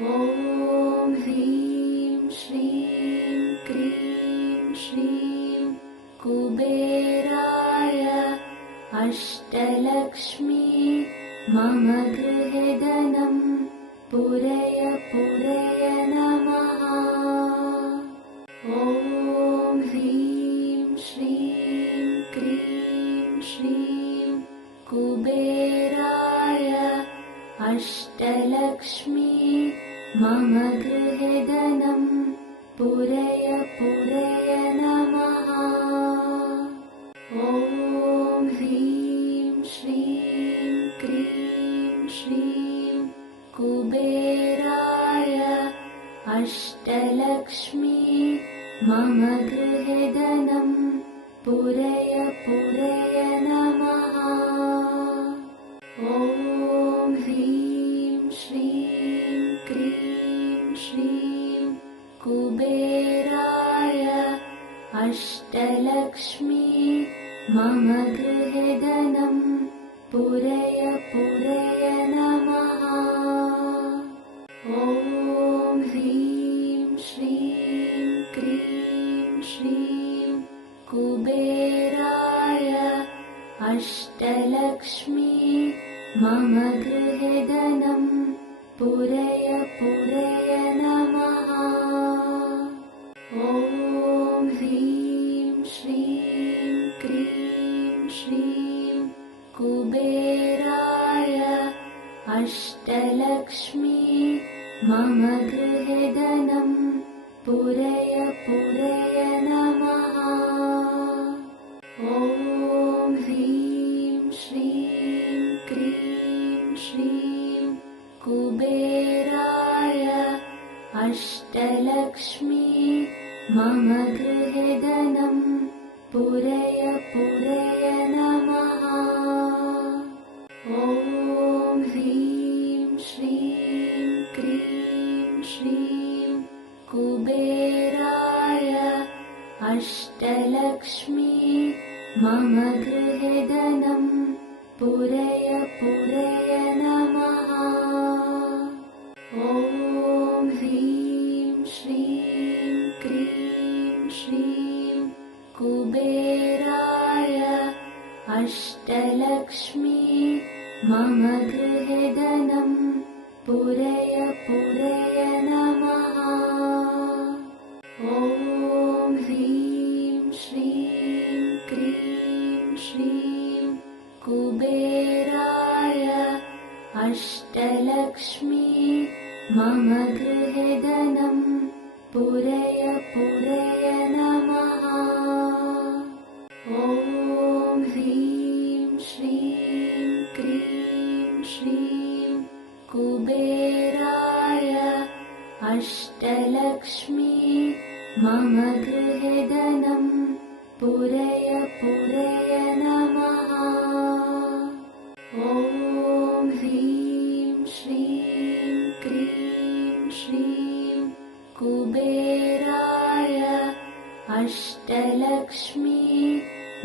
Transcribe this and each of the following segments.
ॐ ह्रीं श्रीं क्रीं श्रीं कुबेराय अष्टलक्ष्मी मम गृहे धनं पूरय पूरय नमः। ॐ ह्रीं श्रीं क्रीं श्रीं कुबेराय अष्टलक्ष्मी मम गृहे धनं पूरय पूरय नमः। ॐ ह्रीं श्रीं क्रीं श्रीं कुबेराय अष्टलक्ष्मी मम गृहे धनं पूरय पूरय नमः। ॐ ह्रीं श्रीं क्रीं श्रीं कुबेराय अष्टलक्ष्मी मम गृहे धनं पूरय पूरय नमः। ॐ ह्रीं श्रीं क्रीं श्रीं कुबेराय अष्टलक्ष्मी मम गृहे धनं पूरय पूरय नमः। ॐ ह्रीं श्रीं क्रीं श्रीं कुबेराय अष्टलक्ष्मी मम गृहे धनं पूरय पूरय नमः। ॐ ह्रीं श्रीं क्रीं श्रीं कुबेराय अष्टलक्ष्मी मम गृहे धनं पूरय पूरय नमः। ॐ ह्रीं श्रीं क्रीं श्रीं कुबेराय अष्टलक्ष्मी मम गृहे धनं पूरय पूरय नमः। ॐ ह्रीं श्रीं क्रीं श्रीं कुबेराय अष्टलक्ष्मी मम गृहे धनं पूरय पूरय नमः। ॐ ह्रीं श्रीं क्रीं श्रीं कुबेराय अष्टलक्ष्मी मम गृहे धनं पूरय पूरय नमः। ॐ ह्रीं श्रीं क्रीं श्रीं कुबेराय अष्टलक्ष्मी मम गृहे धनं पूरय पूरय नमः। ॐ ह्रीं श्रीं क्रीं श्रीं कुबेराय अष्टलक्ष्मी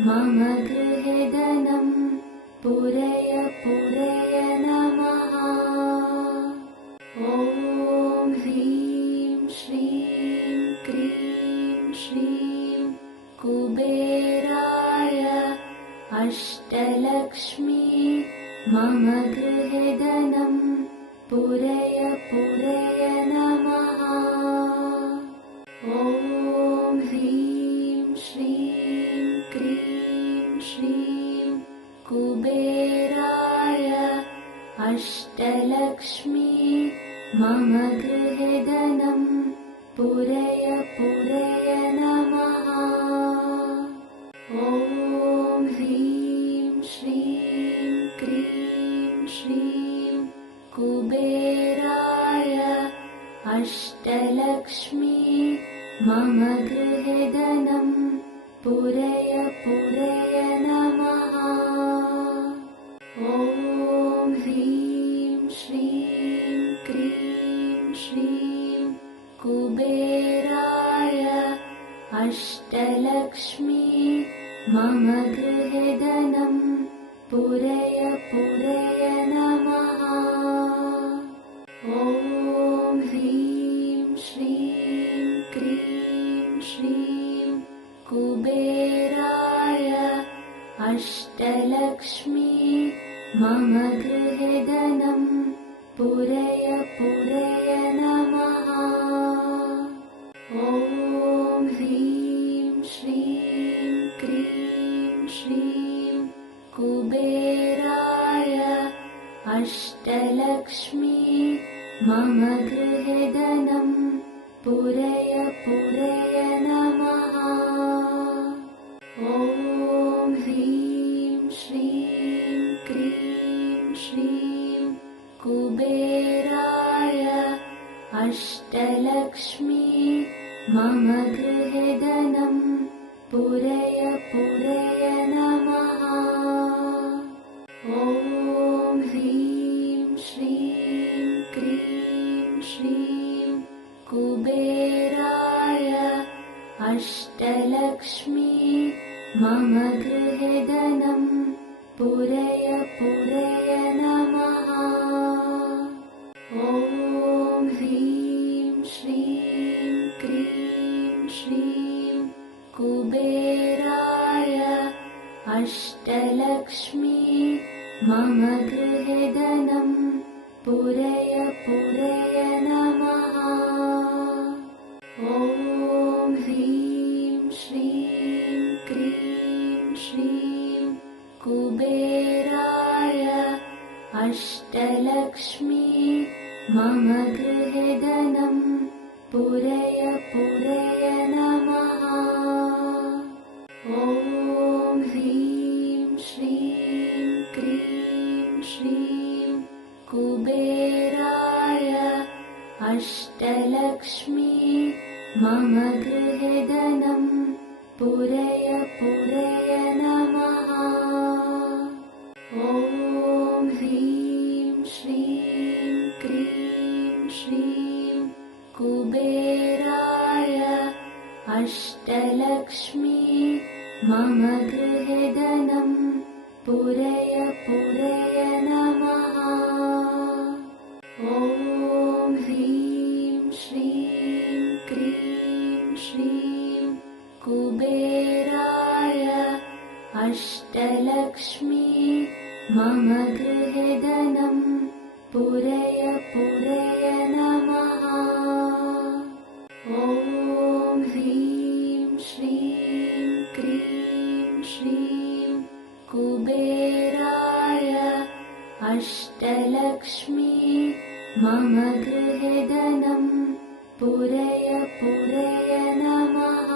मम गृहे धनं पूरय पूरय नमः। ॐ ह्रीं श्रीं क्रीं श्रीं कुबेराय अष्टलक्ष्मी मम गृहे धनं पूरय पूरय नमः। ॐ ह्रीं श्रीं क्रीं श्रीं कुबेराय अष्टलक्ष्मी मम गृहे धनं पूरय पूरय नमः। ॐ ह्रीं श्रीं क्रीं श्रीं कुबेराय अष्टलक्ष्मी मम गृहे धनं पूरय पूरय नमः। ॐ ह्रीं श्रीं क्रीं श्रीं कुबेराय अष्टलक्ष्मी मम गृहे धनं पूरय पूरय नमः। ॐ मम गृहे धनं पूरय पूरय नमः। ॐ ह्रीं श्रीं क्रीं श्रीं कुबेराय अष्टलक्ष्मी मम गृहे धनं पूरय पूरय नमः। ॐ ह्रीं श्रीं क्रीं श्रीं कुबेराय अष्टलक्ष्मी मम गृहे धनं पूरय पूरय नमः। ॐ ह्रीं श्रीं क्रीं श्रीं कुबेराय अष्टलक्ष्मी मम गृहे धनं पूरय पूरय नमः। ॐ ह्रीं श्रीं क्रीं श्रीं कुबेराय अष्टलक्ष्मी मम गृहे धनं पूरय पूरय नमः। ॐ ह्रीं श्रीं क्रीं श्रीं कुबेराय अष्टलक्ष्मी मम गृहे धनं पूरय पूरय नमः। ॐ ह्रीं श्रीं क्रीं श्रीं कुबेराय अष्टलक्ष्मी मम गृहे धनं पूरय पूरय नमः। ॐ ह्रीं श्रीं क्रीं श्रीं कुबेराय अष्टलक्ष्मी मम गृहे धनं पूरय पूरय नमः। ॐ ह्रीं श्रीं क्रीं श्रीं कुबेराय अष्टलक्ष्मी मम गृहे धनं पूरय पूरय नमः। ॐ ह्रीं श्रीं क्रीं श्रीं कुबेराय अष्टलक्ष्मी मम गृहे धनं पूरय पूरय नमः।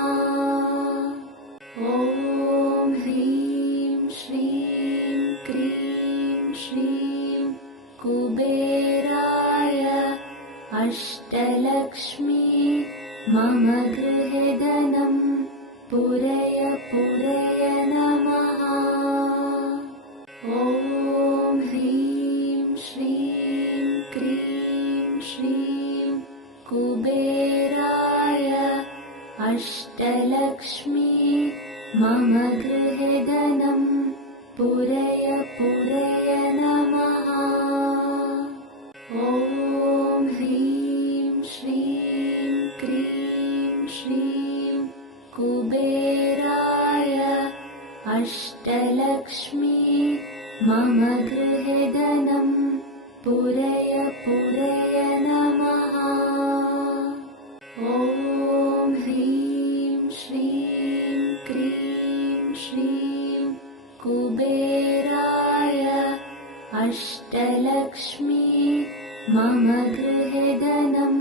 ॐ ह्रीं श्रीं क्रीं श्रीं कुबेराय अष्टलक्ष्मी मम गृहे धनं पूरय पूरय नमः। ॐ ह्रीं श्रीं क्रीं श्रीं कुबेराय अष्टलक्ष्मी मम गृहे धनं पूरय पूरय नमः। ॐ ह्रीं श्रीं क्रीं श्रीं कुबेराय अष्टलक्ष्मी मम गृहे धनं पूरय पूरय नमः। ॐ ह्रीं श्रीं क्रीं श्रीं कुबेराय अष्टलक्ष्मी मम गृहे धनं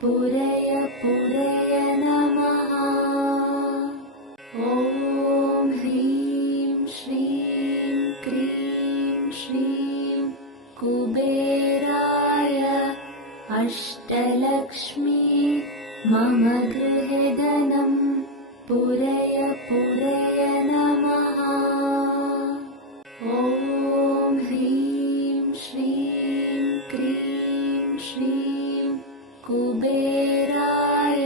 पूरय पूरय नमः। ॐ ह्रीं श्रीं क्रीं श्रीं कुबेराय अष्टलक्ष्मी मम गृहे धनं पूरय पूरय नमः। ॐ ह्रीं श्रीं क्रीं श्रीं कुबेराय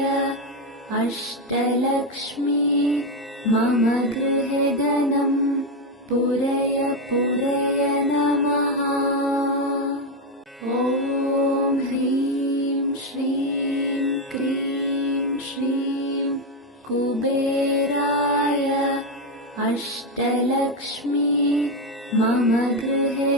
अष्टलक्ष्मी मम गृहे धनं पूरय पूरय नमः। ॐ ह्रीं श्रीं क्रीं श्रीं कुबेराय अष्टलक्ष्मी मम गृहे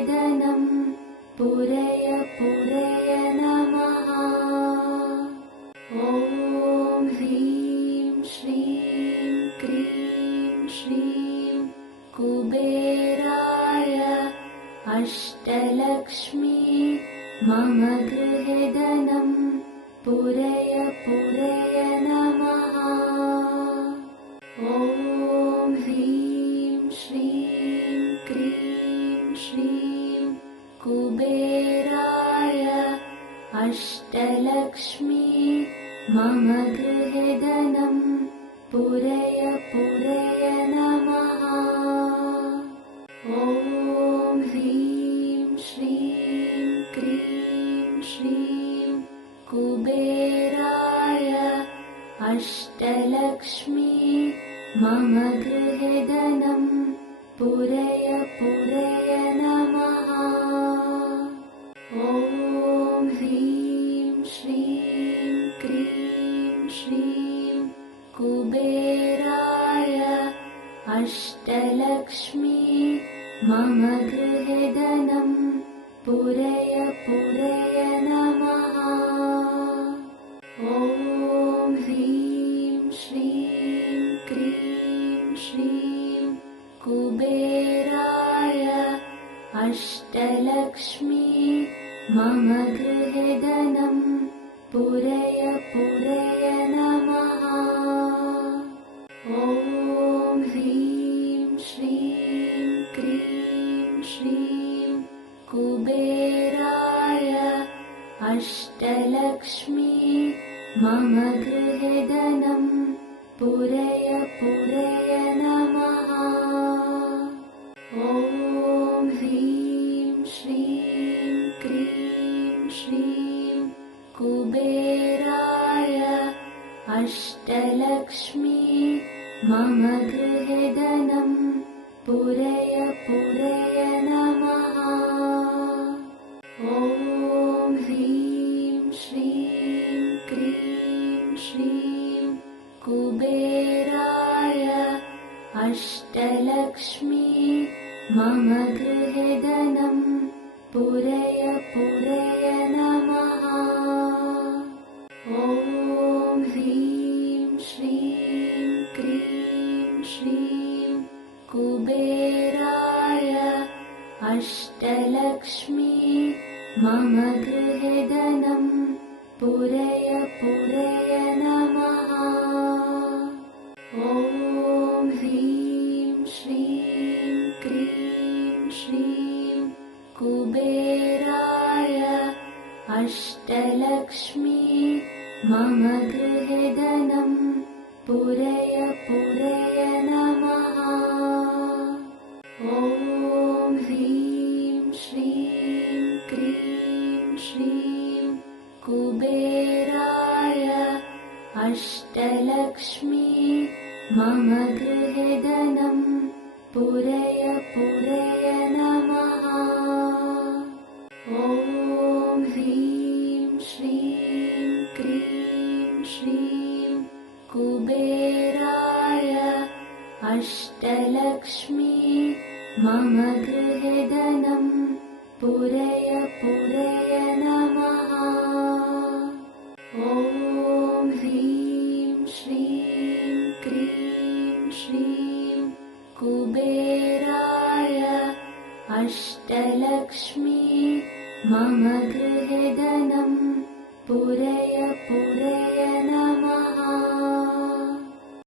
मम गृहे धनं पूरय पूरय नमः। ॐ ह्रीं श्रीं क्रीं श्रीं कुबेराय अष्टलक्ष्मी मम गृहे धनं पूरय पूरय नमः। ॐ ह्रीं श्रीं क्रीं श्रीं कुबेराय अष्टलक्ष्मी मम गृहे धनं पूरय पूरय नमः। ॐ ह्रीं श्रीं क्रीं श्रीं कुबेराय अष्टलक्ष्मी मम गृहे धनं पूरय पूरय नमः। ॐ ह्रीं श्रीं क्रीं श्रीं कुबेराय अष्टलक्ष्मी मम गृहे धनं पूरय पूरय नमः। ॐ ह्रीं श्रीं क्रीं श्रीं कुबेराय अष्टलक्ष्मी मम गृहे धनं पूरय पूरय नमः। ॐ ह्रीं श्रीं क्रीं श्रीं कुबेराय अष्टलक्ष्मी मम गृहे धनं पूरय पूरय नमः। ॐ ह्रीं श्रीं क्रीं श्रीं कुबेराय अष्टलक्ष्मी मम गृहे धनं पूरय पूरय नमः। ॐ ह्रीं श्रीं क्रीं श्रीं कुबेराय अष्टलक्ष्मी मम गृहे धनं पूरय पूरय नमः। ॐ ह्रीं श्रीं क्रीं श्रीं कुबेराय अष्टलक्ष्मी मम गृहे धनं पूरय पूरय नमः। ॐ ह्रीं श्रीं क्रीं श्रीं कुबेराय अष्टलक्ष्मी मम गृहे धनं पूरय पूरय नमः। ॐ ह्रीं श्रीं क्रीं श्रीं कुबेराय अष्टलक्ष्मी मम गृहे धनं पूरय पूरय नमः। ॐ ह्रीं श्रीं क्रीं श्रीं कुबेराय अष्टलक्ष्मी मम गृहे धनं पूरय